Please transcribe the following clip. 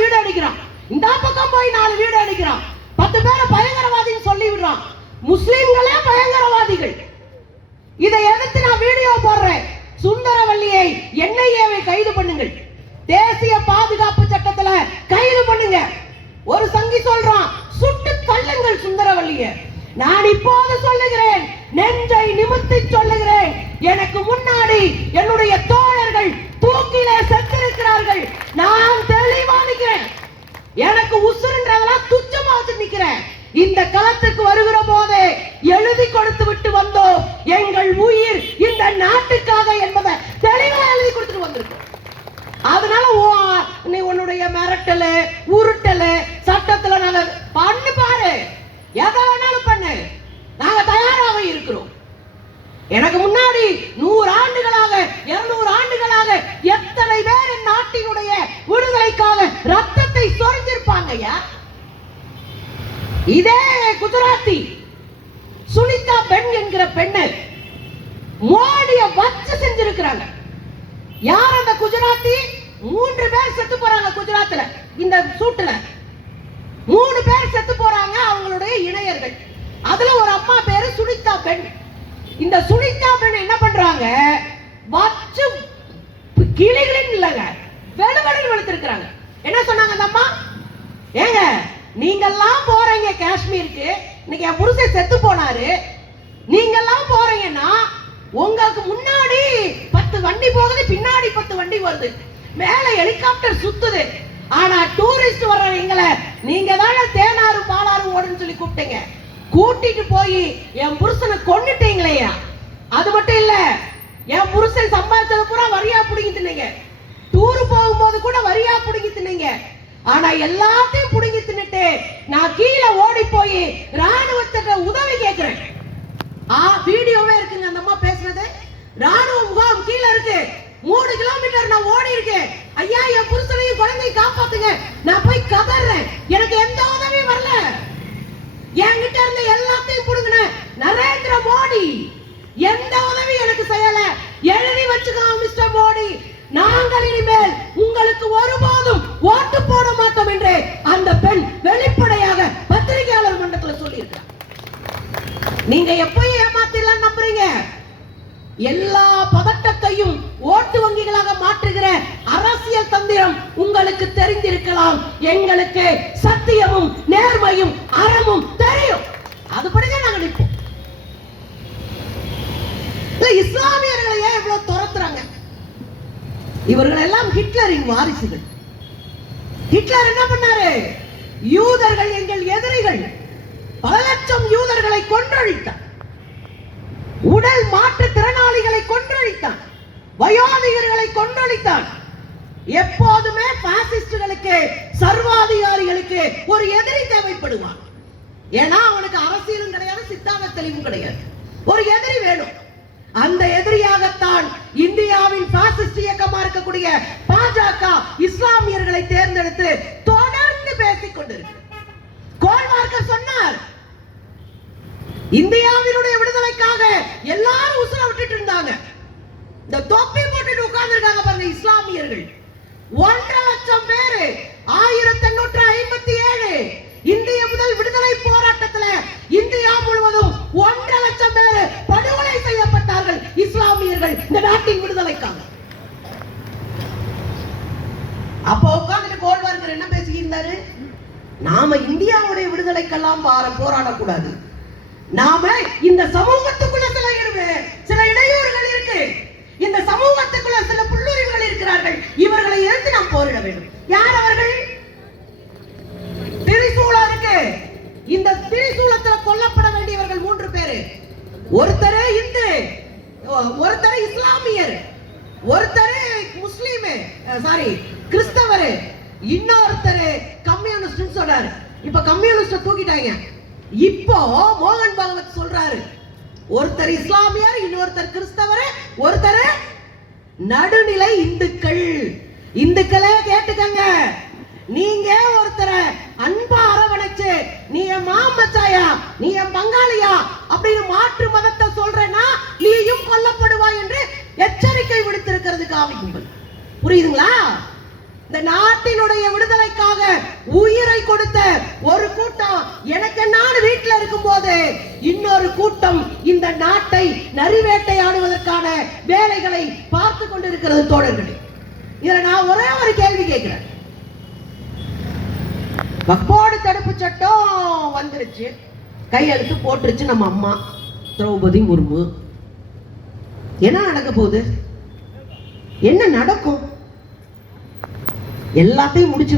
வீடு அடிக்கிறான். இந்த பக்கம் போய் நாலு வீடு அடிக்கிறான். பத்து பேரை பயங்கரவாதின்னு சொல்லி விடுறான். முஸ்லிம்களே பயங்கரவாதிகள். இதை எதிர்த்து நான் வீடியோ போடுறேன். சுந்தரவல்லியை என்ஐஏவை கைது பண்ணுங்கள். தேசிய பாதுகாப்பு சட்டத்துல கைது பண்ணுங்க. ஒரு சங்கி சொல்றான் சுட்டு தள்ளுங்கள் சுந்தரவல்லிய. நான் இப்போது சொல்லுகிறேன் நெஞ்சை நிமித்தி சொல்லுகிறேன். எனக்கு முன்னாடி என்னுடைய தோழர்கள் போக்கிலே செத்திருக்கிறார்கள். நான் தெளிவா நிக்கிறேன். எனக்கு உசுருன்றதெல்லாம் துச்சமா வச்சு நிக்கிறேன். இந்த களத்துக்கு வருகிற போதே எழுதி கொடுத்து விட்டு வந்தோம். எங்கள் உயிர் இந்த நாட்டுக்காக என்பதை தெளிவா எழுதி கொடுத்துட்டு வந்திருக்கோம் அதனால ஓ நீ உன்னுடைய மிரட்டல் உருட்டலு சட்டத்துல நாங்க பண்ணு பாரு. எதை வேணாலும் பண்ணு. நாங்க தயாராக இருக்கிறோம். எனக்கு முன்னாடி நூறு ஆண்டுகளாக இருநூறு ஆண்டுகளாக எத்தனை பேர் என் நாட்டினுடைய விடுதலைக்காக ரத்தத்தை சொரிஞ்சிருப்பாங்க ஐயா இதே குஜராத்தி சுனிதா பெண் என்கிற பெண்ணு மோடிய வச்சு செஞ்சிருக்கிறாங்க. யார் அந்த குஜராத்தி? மூன்று பேர் செத்து போறாங்க குஜராத்ல இந்த சூட்டுல. மூணு பேர் செத்து போறாங்க அவங்களுடைய இணையர்கள். அதுல ஒரு அம்மா பேரு சுனிதா பெண். இந்த சுனிதா என்ன பண்றாங்க? வச்சு கிளிகளின் இல்லைங்க வெடுவெடுன்னு வெளுத்திருக்கிறாங்க. என்ன சொன்னாங்க அந்த அம்மா? ஏங்க நீங்கெல்லாம் போறீங்க காஷ்மீருக்கு இன்னைக்கு என் புருஷன் செத்து போனாரு. நீங்கெல்லாம் போறீங்கன்னா உங்களுக்கு முன்னாடி பத்து வண்டி போகுது பின்னாடி பத்து வண்டி வருது. மேல ஹெலிகாப்டர் சுத்துது. ஆனா டூரிஸ்ட் வர்றவங்கள நீங்க தானே தேனாறு பாலாறு ஓடுன்னு சொல்லி கூப்பிட்டீங்க. கூட்டிட்டு போய் என் புருஷனை கொன்னுட்டீங்களேயா? அது மட்டும் இல்ல என் புருஷன் சம்பாதிச்சது பூரா வரியா புடுங்கி டூர் போகும்போது கூட வரியா புடுங்கி ஆனா எல்லாத்தையும் புடுங்கி தின்னுட்டு நான் கீழே ஓடி போய் ராணுவத்துக்கு உதவி கேட்கிறேன் ஆ வீடியோவே இருக்குங்க அந்த அம்மா பேசுறது. ராணுவ முகாம் கீழே இருக்கு. மூணு கிலோமீட்டர் நான் ஓடி இருக்கேன் ஐயா என் புருஷனையும் குழந்தையை காப்பாத்துங்க. நான் போய் கதற எனக்கு எந்த உதவியும் வரல என்கிட்ட இருந்த எல்லாத்தையும் புடுங்கின நரேந்திர மோடி. எந்த உதவி எனக்கு செய்யல. எழுதி வச்சுக்கோ மிஸ்டர் மோடி. நாங்கள் இனிமேல் உங்களுக்கு ஒருபோதும் ஓட்டு போட மாட்டோம் என்று அந்த பெண் வெளிப்படையாக பத்திரிகையாளர் மன்றத்தில் சொல்லியிருக்கிறார். நீங்க எப்பயும் ஏமாத்திடலாம் நம்புறீங்க. எல்லா பதட்டத்தையும் ஓட்டு வங்கிகளாக மாற்றுகிற அரசியல் தந்திரம் உங்களுக்கு தெரிந்திருக்கலாம். எங்களுக்கு சத்தியமும் நேர்மையும் அறமும் தெரியும். அதுபடிதான் நாங்க நிற்போம். இஸ்லாமியர்களை ஏன் இவ்வளவு துரத்துறாங்க? இவர்கள் எல்லாம் ஹிட்லரின் வாரிசுகள். ஹிட்லர் என்ன பண்ணாரு? யூதர்கள் எங்கள் எதிரிகள். பல லட்சம் யூதர்களை கொன்றழித்தார். உடல் மாற்று நோயாளிகளை கொன்றழித்தான். வயோதிகர்களை கொன்றழித்தான். எப்போதுமே பாசிஸ்டுகளுக்கு சர்வாதிகாரிகளுக்கு ஒரு எதிரி தேவைப்படுவான். ஏன்னா அவனுக்கு அரசியலும் கிடையாது சித்தாந்த தெளிவும் கிடையாது. ஒரு எதிரி வேணும். அந்த எதிரியாகத்தான் இந்தியாவின் பாசிஸ்ட் இயக்கமா இருக்கக்கூடிய பாஜக இஸ்லாமியர்களை தேர்ந்தெடுத்து தொடர்ந்து பேசிக் கொண்டிருக்கு. கோல்வார்க்கர் சொன்னார் இந்தியாவினுடைய விடுதலைக்காக இந்த தொப்பி போட்டுட்டு உட்கார்ந்து இருக்காங்க பாருங்க இஸ்லாமியர்கள். ஒன்றரை லட்சம் பேரு ஆயிரத்தி எண்ணூற்று ஐம்பத்தி ஏழு இந்திய முதல் விடுதலை போராட்டத்துல இந்தியா முழுவதும் ஒன்றரை லட்சம் பேர் படுகொலை செய்யப்பட்டார்கள் இஸ்லாமியர்கள் இந்த நாட்டின் விடுதலைக்காக. அப்போ உட்கார்ந்துட்டு கோல்வார்க்கர் என்ன பேசியிருந்தாரு? நாம இந்தியாவுடைய விடுதலைக்கெல்லாம் பார- போராடக்கூடாது. நாம இந்த சமூகத்துக்கு கொல்லப்பட மூன்று பேரு. ஒருத்தர் இந்து ஒருத்தர் இஸ்லாமியர் ஒருத்தர் முஸ்லீம் சாரி கிறிஸ்தவர். இன்னொருத்தர் கம்யூனிஸ்ட் சொல்றாரு இப்ப கம்யூனிஸ்ட தூக்கிட்டாங்க. இப்போ மோகன் பகவத் சொல்றாரு. ஒருத்தர் இஸ்லாமியர் இன்னொருத்தர் கிறிஸ்தவர் ஒருத்தர் நடுநிலை இந்துக்கள். இந்துக்களே கேட்டுக்கங்க. நீங்க ஒருத்தரை அன்பா அரவணைச்சு நீ என் மாமச்சாயா? நீ என் பங்காளியா? அப்படின்னு மாற்று மதத்தை சொல்றேன்னா நீயும் கொல்லப்படுவாய் என்று எச்சரிக்கை விடுத்திருக்கிறது காவி கும்பல் புரியுதுங்களா? இந்த நாட்டினுடைய விடுதலைக்காக உயிரை கொடுத்த ஒரு கூட்டம் எனக்கு நான் வீட்டுல இருக்கும்போது இன்னொரு கூட்டம் இந்த நாட்டை நரிவேட்டையாடுவதற்கான வேலைகளை பார்த்து கொண்டிருக்கிறது தோழர்களே. இதுல நான் ஒரே ஒரு கேள்வி கேட்கிறேன். வக்போடு தடுப்பு சட்டம் வந்துருச்சு. கையெழுத்து போட்டுருச்சு நம்ம அம்மா. திரௌபதி முர்மு. என்ன நடக்க போகுது? என்ன நடக்கும்? எல்லாத்தையும் முடிச்சு